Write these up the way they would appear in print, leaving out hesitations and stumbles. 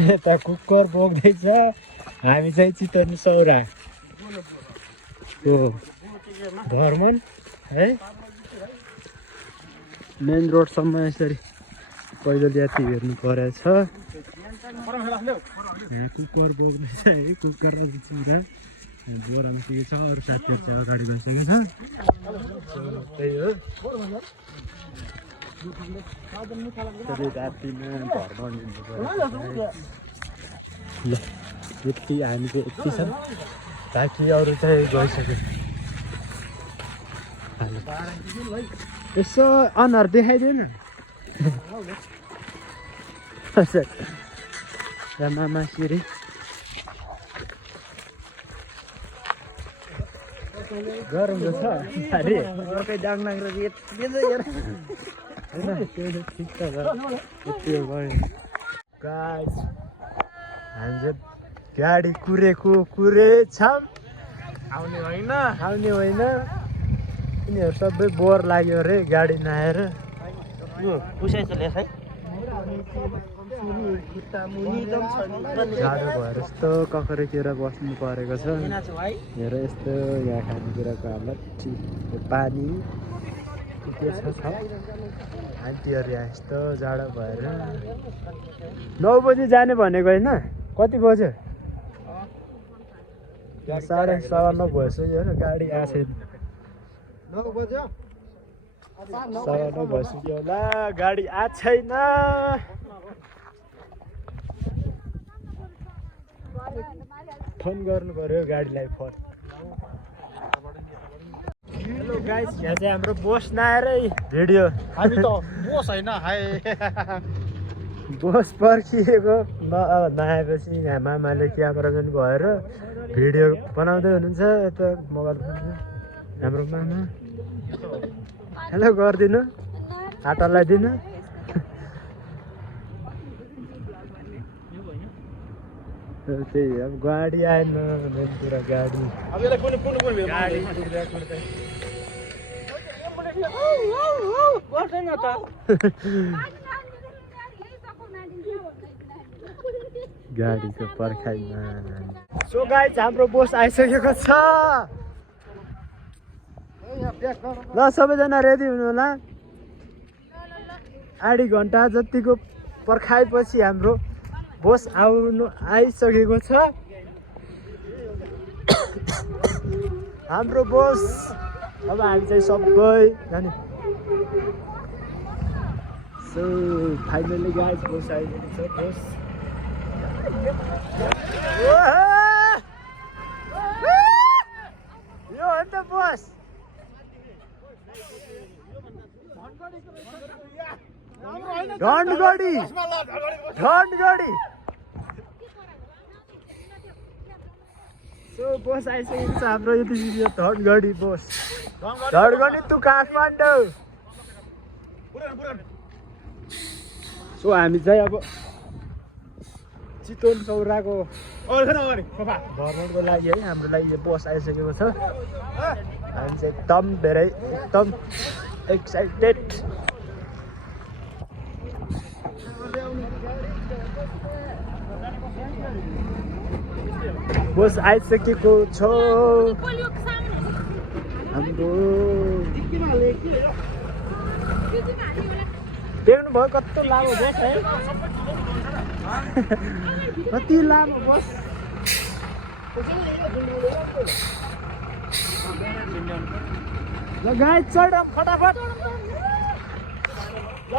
यता कुकर बोक्दैछ हामी चाहिँ चितवन सौरा हो धर्मन है मेन रोडसम्म यसरी पैदल यात्री हेर्नु परेछ कुकर बोक्दैछ है कुकर र चिरा बोरामा के छ अरू साथीहरू चाहिँ अगाडि गइसकेको छ त्यही हो रातिमा घरमा ल यति हामी चाहिँ यति छ बाँकी अरू चाहिँ गइसक्यो यसो अनुहार देखाइदिएन मामा सिरी गरम छ अरे अर्कै डाङनाङ र ठिक छ यति भयो गाइस हामी चाहिँ गाडी कुरेछौँ आउने होइन यिनीहरू सबै बोर लाग्यो अरे गाडी नआएर जाडो भएर यस्तो ककरेतिर बस्नु परेको छ हेर यस्तो यहाँ खानेकुराको हालत पानी के छ आन्टीहरू यहाँ यस्तो जाडो भएर 9 बजी जाने भनेको होइन कति बज्यो 9:15 भइसक्यो होइन गाडी आएको छैन 9 बज्यो 9:15 भइसक्यो होला गाडी आएको छैन फोन गर्नु पर्यो गाडीलाई फोन हेलो गाइस यहाँ चाहिँ हाम्रो बोस नआएरै भिडियो हामी त बोस होइन हाय बोस पर्खिएको नआएपछि यहाँ मामाले क्यामेराम्यान भएर भिडियो बनाउँदै हुनुहुन्छ यता मोबाइल हाम्रो मामा हेलो गरिदिनु हात हल्लाइदिनु त्यही अब गाडी आएन मेन कुरा गाडी गाडीको पर्खाइमा सो गाइस हाम्रो बोस आइसकेको छ ल सबैजना रेडी हुनु होला आधी घन्टा जतिको पर्खाएपछि हाम्रो बोस आइसकेको छ हाम्रो बोस अब हामी चाहिँ सबै जाने सो फाइनली गाइस बोस आइसकेको छ बोस यो हो त बोस ढन्डगढी सो बोस आइसकेको छ हाम्रो यति ढन्डगढी बोस ढन्डगढी तु काठमाडौँ सो हामी चाहिँ अब चितवन सौराको भ्रमणको लागि है हाम्रो लागि यो बोस आइसकेको छ हामी चाहिँ एकदम एक्साइटेड बोस आइसकेको छ हाम्रो देख्नु भयो कस्तो लामो बोस है कति लामो बोस ल गाइस चढौँ फटाफट ल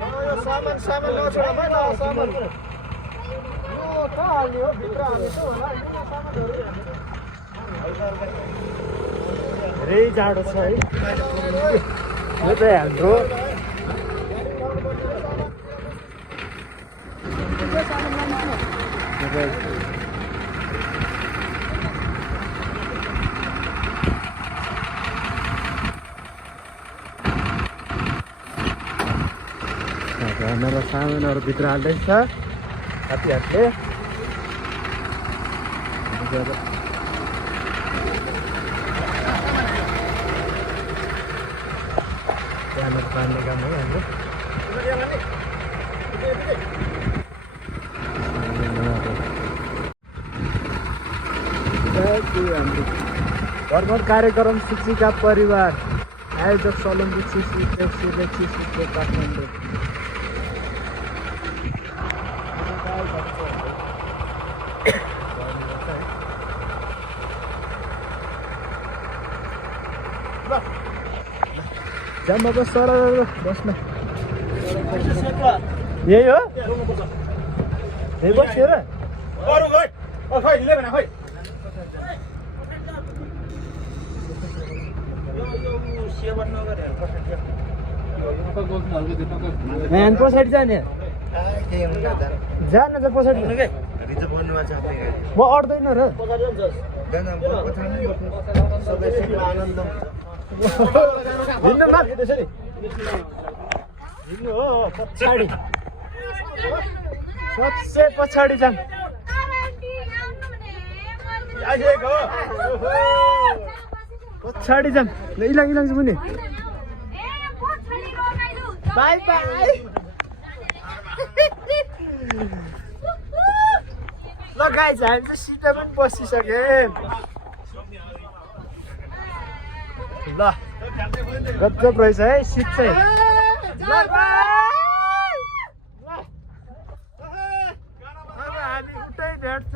यो सामान नछोडौँ है ल सामान हाल्ने हो भित्र हाल्ने होला धेरै जाडो छ है यो चाहिँ हाम्रो मेरो सामानहरू भित्र हाल्दैछ साथीहरूले त्यहाँनिर पार्ने काम हो हाम्रो भर्खर कार्यक्रम शिक्षिका परिवार आयोजक सलङ्गी चिसी प्रेसिडेन्ट चिसीको काठमाडौँ जामा बस सर बस्न यही हो यही बस्यो र यहाँ पछाडि जाने जान त पछाडि म अट्दैन र हिँड्नु हो पछाडि सबसे पछाडि जाम पछाडि जाम इलाङ छ मुनि बाई बाई ल गाइज हामी चाहिँ सिटमा पनि बसिसक्यौँ ल गजब रहेछ है सिट चाहिँ अब हामी उतै भेट्छ